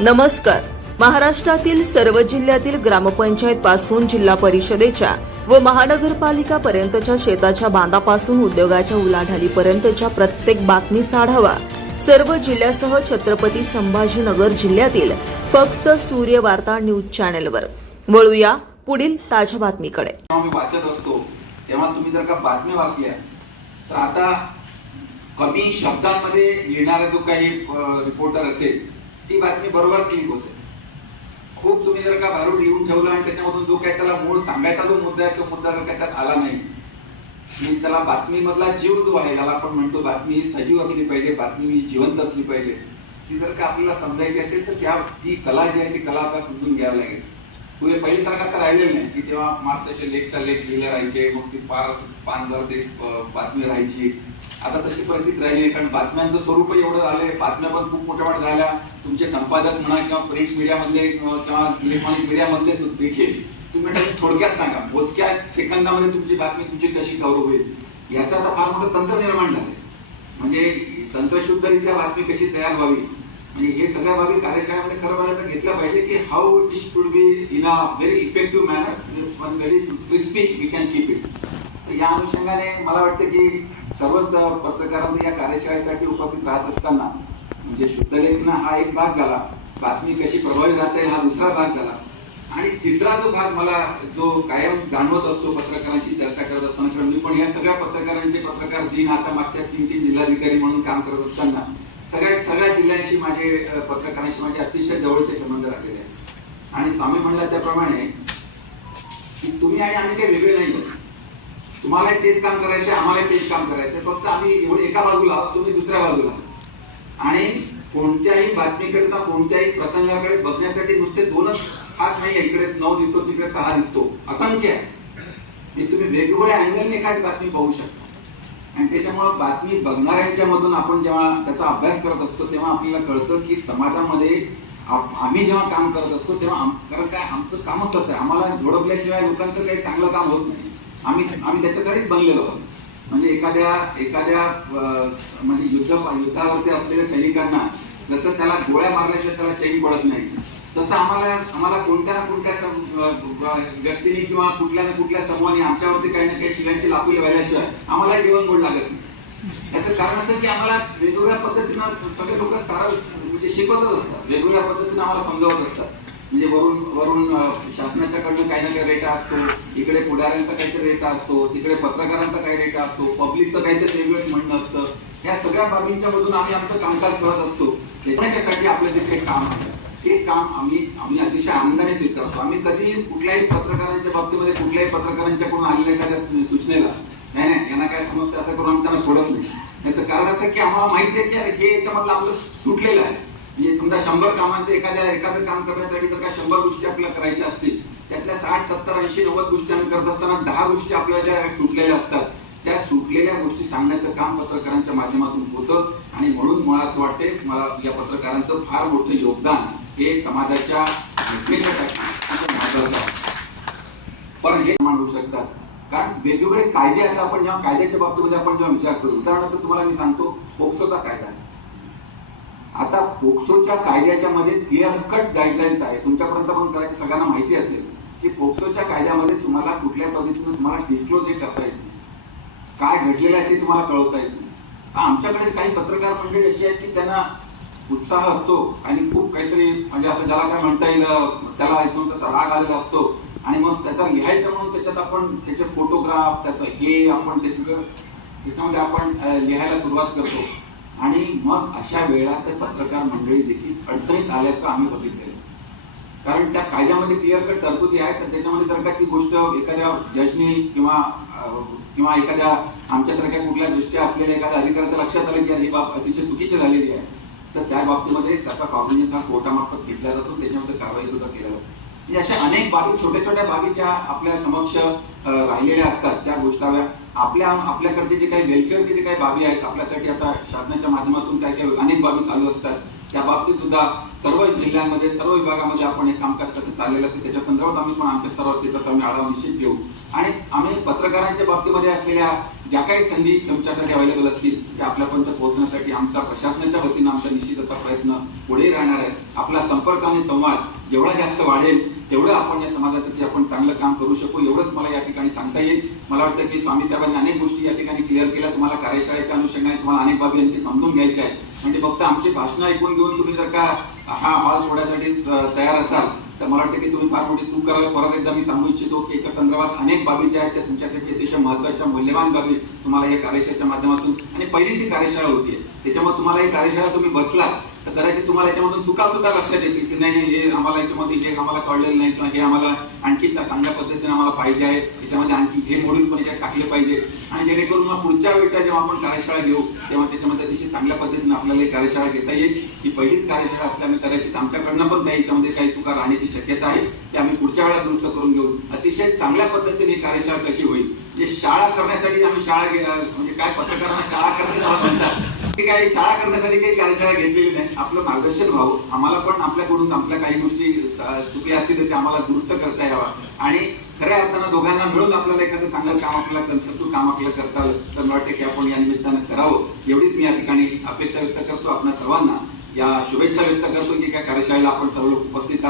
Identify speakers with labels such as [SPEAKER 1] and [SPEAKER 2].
[SPEAKER 1] नमस्कार. महाराष्ट्रातील सर्व जिल्ह्यातील ग्रामपंचायत पासून जिल्हा परिषदेच्या व महानगरपालिका पर्यंतच्या शेताच्या बांधापासून उद्योगाच्या उलाढालीपर्यंतच्या प्रत्येक बातमीचा आढावा सर्व जिल्ह्यासह छत्रपती संभाजीनगर जिल्ह्यातील फक्त सूर्य वार्ता न्यूज चॅनेलवर. वळूया पुढील ताज्या बातमीकडे.
[SPEAKER 2] वाचत असतो तेव्हा तुम्ही जर का बातमी वाचल्या तर आता कमी शब्दांमध्ये लिहिणारा जो काही रिपोर्टर असेल ती बातमी बरोबर क्लिक होते खूप तुम्ही जर का भारूड लिहून ठेवलं आणि त्याच्यामधून जो काही त्याला मूळ सांगायचा जो मुद्दा आहे तो मुद्दा जर काही त्यात आला नाही मी त्याला बातमीमधला जीव जो आहे ज्याला आपण म्हणतो बातमी सजीव असली पाहिजे बातमी जिवंत असली पाहिजे ती जर का आपल्याला समजायची असेल तर त्या ती कला जी आहे ती कला आता समजून घ्यावी लागेल. तुझे पहिली तारखा तर राहिलेली नाही की तेव्हा मास्टरचे लेखचा लेख लिहिले राहायचे मग ती पार पानभर ते बातमी राहायची. आता तशी परिस्थिती राहिली कारण बातम्यांचं स्वरूप एवढं झालंय बातम्या पण खूप मोठ्या मोठ्या झाल्या. तुमचे संपादक म्हणा किंवा प्रिंट मीडियामधले किंवा इलेक्ट्रॉनिक मीडियामधले सुद्धा देखील. तुम्ही थोडक्यात सांगा मोजक्या सेकंदामध्ये तुमची बातमी तुमची कशी कव्हर होईल? याचं आता फार मोठं तंत्र निर्माण झालंय. म्हणजे तंत्रशुद्धरित्या बातमी कशी तयार व्हावी? म्हणजे हे सगळ्या बाबी कार्यशाळेमध्ये खरं बघायला घेतलं पाहिजे की how it should be in a very effective manner one very crispy we can keep it या अनुषंगाने मला वाटतं की सर्वच पत्रकारांनी या कार्यशाळेसाठी उपस्थित राहत असताना म्हणजे शुद्धलेखन हा एक भाग झाला बातमी कशी प्रभावी राहते हा दुसरा भाग झाला. आणि तिसरा जो भाग मला जो कायम जाणवत असतो पत्रकारांशी चर्चा करत असताना कारण मी पण या सगळ्या पत्रकारांचे पत्रकार दिन आता मागच्या तीन तीन जिल्हाधिकारी म्हणून काम करत असताना सगळ्या सगळ्या जिल्ह्यांशी माझे पत्रकारांशी माझे अतिशय जवळचे संबंध राखलेले आहेत. आणि स्वामी म्हणला त्याप्रमाणे की तुम्ही आणि आम्ही काही वेगळे नाही तुम्हाला तेच काम करायचं आम्हालाही तेच काम करायचं फक्त आम्ही एवढे एका बाजूला तुम्ही दुसऱ्या बाजूला आणि कोणत्याही बातमीकडे किंवा कोणत्याही प्रसंगाकडे बघण्यासाठी नुसते दोनच हात नाही इकडे नऊ दिसतो तिकडे सहा दिसतो. असंख्य आहे. म्हणजे तुम्ही वेगवेगळ्या अँगलने एखादी बातमी पाहू शकता. आणि त्याच्यामुळं बातमी बघणाऱ्यांच्या मधून आपण जेव्हा त्याचा अभ्यास करत असतो तेव्हा आपल्याला कळतं की समाजामध्ये आम्ही जेव्हा काम करत असतो तेव्हा आम- कारण काय आमचं कामच असतं आहे. आम्हाला झोडपल्याशिवाय लोकांचं काही चांगलं काम होत नाही. आम्ही आम्ही त्याच्याकडेच बनलेलो म्हणजे एखाद्या एखाद्या म्हणजे युद्ध युद्धावरती असलेल्या सैनिकांना जसं त्याला गोळ्या मारल्याशिवाय त्याला चैन पडत नाही तसं आम्हाला आम्हाला कोणत्या ना कोणत्या व्यक्तीने किंवा कुठल्या ना कुठल्या समूहाने आमच्यावरती काही ना काही शिलांची लाकुली व्हायल्याशिवाय आम्हाला जीवन गोड लागत नाही. याचं कारण असतं की आम्हाला वेगवेगळ्या पद्धतीनं सगळे लोक सारा म्हणजे शिकवतच असतात. वेगवेगळ्या पद्धतीनं आम्हाला समजावत असतात. म्हणजे वरून वरून शासनाच्या शासनाच्याकडनं काही ना काही रेटा असतो. इकडे पुढाऱ्यांचा काहीतरी रेटा असतो. तिकडे पत्रकारांचा काही रेटा असतो. पब्लिकचं काहीतरी वेगळं म्हणणं असतं. या सगळ्या बाबींच्या मधून आम्ही आमचं कामकाज करत असतो. त्याच्यासाठी आपलं जे काही काम आहे ते काम आम्ही आम्ही अतिशय आनंदाने स्वीकारतो आम्ही कधी कुठल्याही पत्रकारांच्या बाबतीमध्ये कुठल्याही पत्रकारांच्याकडून आलेल्या एखाद्या सूचनेला नाही नाही यांना काय समजतं असं करून आम्ही त्यांना सोडत नाही. याचं कारण असं की आम्हाला माहिती आहे की अरे हे याच्यामधलं आपलं सुटलेलं आहे. म्हणजे समजा शंभर कामांचं एखाद्या एखादं काम करण्यासाठी जर का शंभर गोष्टी आपल्याला करायच्या असतील. त्यातल्या साठ सत्तर ऐंशी नव्वद गोष्टी आम्ही करत असताना दहा गोष्टी आपल्याला ज्या सुटलेल्या असतात त्या सुटलेल्या गोष्टी सांगण्याचं काम पत्रकारांच्या माध्यमातून होतं. आणि म्हणून मला असं वाटते मला या पत्रकारांचं फार मोठं योगदान हे समाजाच्या पण हे मांडू शकतात. कारण वेगवेगळे कायदे आहेत आपण जेव्हा कायद्याच्या बाबतीमध्ये आपण जेव्हा विचार करू उदाहरणार्थ तुम्हाला मी सांगतो पोक्सोचा कायदा. आहे. आता पोक्सोच्या कायद्याच्या मध्ये क्लिअर कट गाईडलाईन्स आहे तुमच्यापर्यंत पण करायची सगळ्यांना माहिती असेल की पोक्सोच्या कायद्यामध्ये तुम्हाला कुठल्या पद्धतीने तुम्हाला डिस्क्लोज हे करता येत नाही. काय घडलेलं आहे ते तुम्हाला कळवता येत नाही. आमच्याकडे काही पत्रकार मंडळी अशी आहेत की त्यांना उत्साह असतो आणि खूप काहीतरी म्हणजे असं ज्याला काय म्हणता येईल त्याला ऐकून त्याचा राग आलेला असतो. आणि मग त्याचा लिहायचं म्हणून त्याच्यात आपण त्याचे फोटोग्राफ त्याचं हे आपण ते सगळं त्याच्यामध्ये आपण लिहायला सुरुवात करतो. आणि मग अशा वेळा ते पत्रकार मंडळी देखील अडचणीत आल्याचं आम्ही बघितलेलं कारण त्या कायद्यामध्ये क्लिअर कट तरतुदी आहेत तर त्याच्यामध्ये जर का ती गोष्ट एखाद्या जजने किंवा किंवा एखाद्या आमच्यासारख्या कुठल्या दृष्ट्या असलेल्या एखाद्या अधिकाऱ्याचं लक्षात आलं की ही बाब अतिशय चुकीची झालेली आहे. तर त्या बाबतीमध्ये त्याचा कॉग्निजन्स हा कोर्टामार्फत घेतला जातो त्याच्यामध्ये कारवाई सुद्धा केल्या जाते. अशा अनेक बाबी छोट्या छोट्या बाबी ज्या आपल्या समक्ष राहिलेल्या असतात त्या गोष्टाव्या आपल्या आपल्याकडचे जे काही वेलफेअरचे जे काही बाबी आहेत आपल्यासाठी आता शासनाच्या माध्यमातून काही काही अनेक बाबी चालू असतात. त्या बाबतीत सुद्धा सर्व जिल्ह्यांमध्ये सर्व विभागामध्ये आपण हे कामकाज कसं चाललेलं असेल त्याच्या संदर्भात आम्ही पण आमच्या सर्व क्षेत्रात आम्ही आढावा निश्चित घेऊ. आणि आम्ही पत्रकारांच्या बाबतीमध्ये असलेल्या ज्या काही संधी तुमच्यासाठी अवेलेबल असतील त्या आपल्यापर्यंत पोहोचण्यासाठी आमचा प्रशासनाच्या वतीनं आमचा निश्चितचा प्रयत्न पुढे राहणार आहे. आपला संपर्क आणि संवाद जेवढा जास्त वाढेल तेवढं आपण या समाजासाठी आपण चांगलं काम करू शकू एवढंच मला या ठिकाणी सांगता येईल. मला वाटतं की स्वामी साहेबांनी अनेक गोष्टी या ठिकाणी क्लिअर केल्या. तुम्हाला कार्यशाळेच्या अनुषंगाने तुम्हाला अनेक बाबी आणखी समजून घ्यायच्या आहे. म्हणजे फक्त आमची भाषणं ऐकून घेऊन तुम्ही जर का हा हॉल सोडायसाठी तयार असाल तर मला वाटतं की तुम्ही फार मोठी चूक कराल. परत एकदा मी सांगू इच्छितो की याच्या संदर्भात अनेक बाबी ज्या आहेत त्या तुमच्यासाठी अतिशय महत्त्वाच्या मूल्यवान बाबी तुम्हाला या कार्यशाळेच्या माध्यमातून. आणि पहिली जी कार्यशाळा होती त्याच्यामुळे तुम्हाला ही कार्यशाळा तुम्ही बसला तर कदाचित तुम्हाला याच्यामधून चुका सुद्धा लक्षात येतील की नाही नाही हे आम्हाला याच्यामध्ये हे आम्हाला कळलेलं नाही किंवा हे आम्हाला आणखी चांगल्या पद्धतीने आम्हाला पाहिजे आहे. त्याच्यामध्ये आणखी हे मॉड्यूल पण याच्यात टाकले पाहिजे. आणि जेणेकरून मग पुढच्या वेळच्या जेव्हा आपण कार्यशाळा घेऊ तेव्हा त्याच्यामध्ये अतिशय चांगल्या पद्धतीने आपल्याला ही कार्यशाळा घेता येईल. ही पहिलीच कार्यशाळा असल्याने कदाचित आमच्याकडनं पण नाही याच्यामध्ये काही चुका राहण्याची शक्यता आहे. ते आम्ही पुढच्या वेळा दुरुस्त करून घेऊ. अतिशय चांगल्या पद्धतीने कार्यशाळा कशी होईल? म्हणजे शाळा करण्यासाठी आम्ही शाळा म्हणजे काय पत्रकारांना शाळा करण्यासाठी म्हणतात ते काही शाळा करण्यासाठी काही कार्यशाळा घेतलेली नाही. आपलं मार्गदर्शन व्हावं. आम्हाला पण आपल्याकडून आपल्या काही गोष्टी चुकल्या असतील तर ते आम्हाला दुरुस्त करता यावा. आणि खऱ्या अर्थानं दोघांना मिळून आपल्याला एखादं चांगलं काम आपल्याला कन्स्ट्रक्टिव्ह काम आपल्याला करता आलं तर मला वाटतं की आपण या निमित्तानं करावं. एवढीच मी या ठिकाणी अपेक्षा व्यक्त करतो. आपल्या सर्वांना या शुभेच्छा व्यक्त करतो की काय कार्यशाळेला आपण सर्व उपस्थित